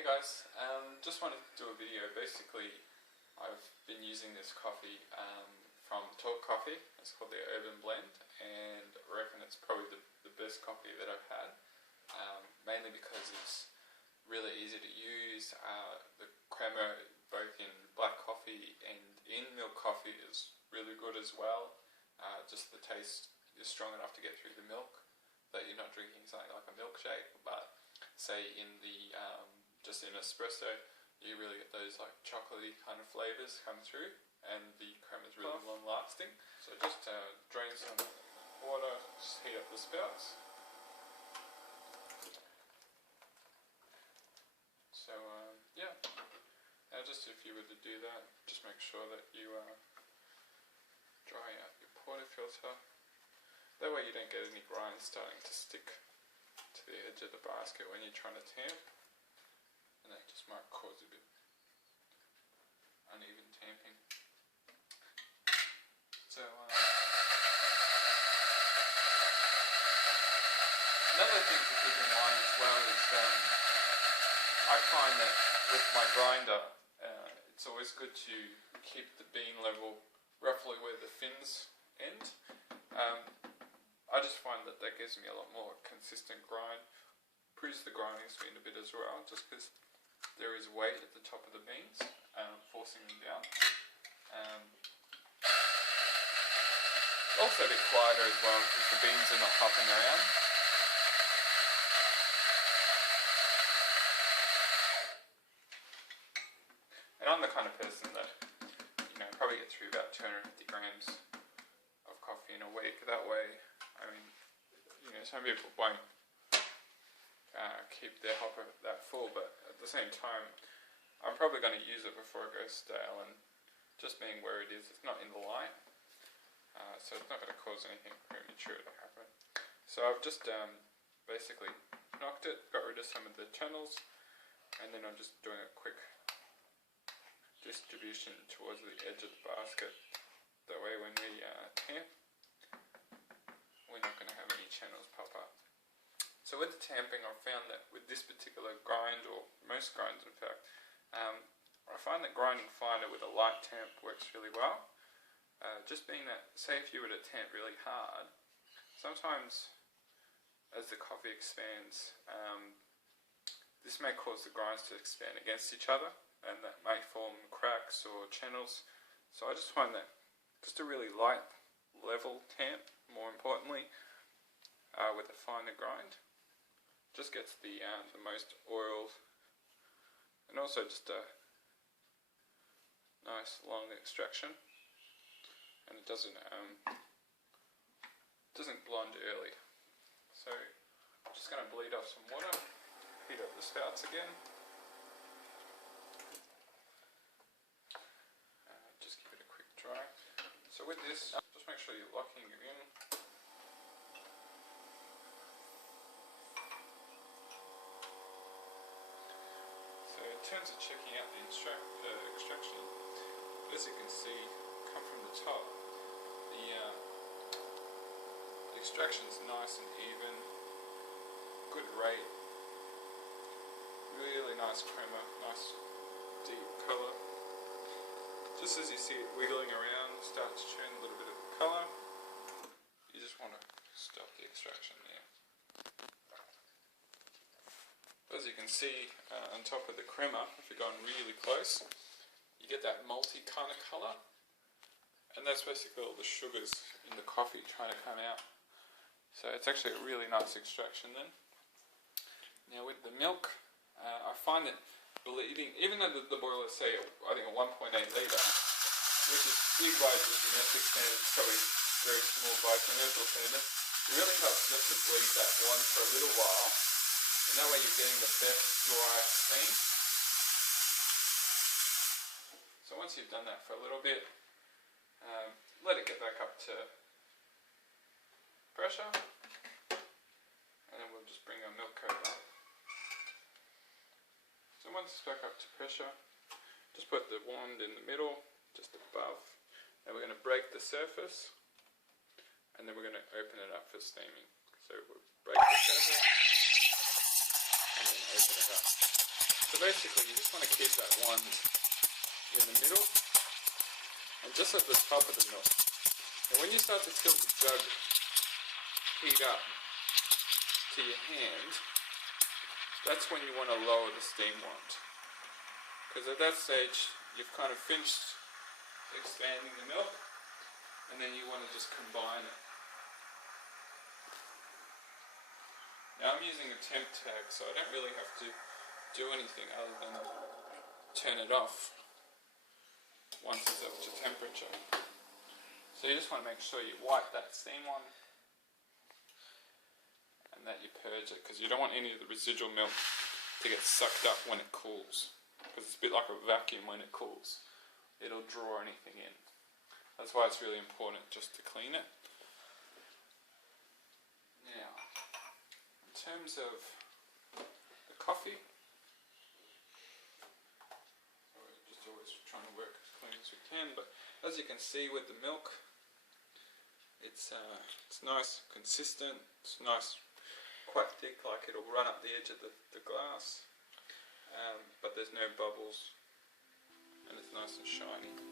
Hey guys, just wanted to do a video. Basically, I've been using this coffee from Talk Coffee. It's called the Urban Blend, and I reckon it's probably the best coffee that I've had, mainly because it's really easy to use. The crema, both in black coffee and in milk coffee, is really good as well. Just the taste is strong enough to get through the milk, that you're not drinking something like a milkshake, but say in the just in espresso, you really get those like chocolatey kind of flavors come through, and the crema is really long lasting. So just drain some water, just heat up the spouts. So yeah, now just if you were to do that, just make sure that you dry out your portafilter. That way you don't get any grinds starting to stick to the edge of the basket when you're trying to tamp, and that just might cause a bit uneven tamping. So another thing to keep in mind as well is I find that with my grinder, it's always good to keep the bean level roughly where the fins end. I just find that gives me a lot more consistent grind. Improves the grinding speed a bit as well, just because there is weight at the top of the beans, forcing them down. Also a bit quieter as well, because the beans are not hopping around. And I'm the kind of person that, probably get through about 250 grams of coffee in a week. That way, some people won't keep their hopper that full, but at the same time, I'm probably going to use it before it goes stale, and just being where it is, it's not in the light, so it's not going to cause anything premature to happen. So I've just basically knocked it, got rid of some of the channels, and then I'm just doing a quick distribution towards the edge of the basket. That way when we tamp, we're not going to have any channels pop up. So with the tamping, I've found that with this particular grind, or most grinds in fact, I find that grinding finer with a light tamp works really well. Just being that, say if you were to tamp really hard, sometimes as the coffee expands, this may cause the grinds to expand against each other, and that may form cracks or channels. So I just find that just a really light, level tamp, more importantly, with a finer grind, just gets the most oil, and also just a nice long extraction, and it doesn't blonde early. So I'm just going to bleed off some water, heat up the spouts again. Just give it a quick dry. So with this, just make sure you're locking it in. So in terms of checking out the extraction, as you can see, come from the top, the extraction's nice and even, good rate, really nice crema, nice deep colour. Just as you see it wiggling around, start to turn a little bit of colour, you just want to stop the extraction there. As you can see on top of the crema, if you're going really close, you get that malty kind of colour, and that's basically all the sugars in the coffee trying to come out. So it's actually a really nice extraction then. Now with the milk, I find that bleeding, even though the boilers say I think a 1.8 litre, which is big by domestic standards, probably very small by commercial standards, it really helps just to bleed that one for a little while, and that way you're getting the best dry steam. So once you've done that for a little bit, let it get back up to pressure, and then we'll just bring our milk over. So once it's back up to pressure, just put the wand in the middle, just above, and we're going to break the surface, and then we're going to open it up for steaming. So we'll break the surface, and then open it up. So basically you just want to keep that wand in the middle and just at the top of the milk. And when you start to feel the jug heat up to your hand, that's when you want to lower the steam wand. Because at that stage you've kind of finished expanding the milk, and then you want to just combine it. Now I'm using a temp tag, so I don't really have to do anything other than turn it off once it's up to temperature. So you just want to make sure you wipe that steam on and that you purge it, because you don't want any of the residual milk to get sucked up when it cools, because it's a bit like a vacuum. When it cools, it'll draw anything in. That's why it's really important just to clean it. Now, in terms of the coffee, we're just always trying to work as clean as we can, but as you can see with the milk, it's nice, consistent, it's nice, quite thick, like it'll run up the edge of the glass, but there's no bubbles, and it's nice and shiny.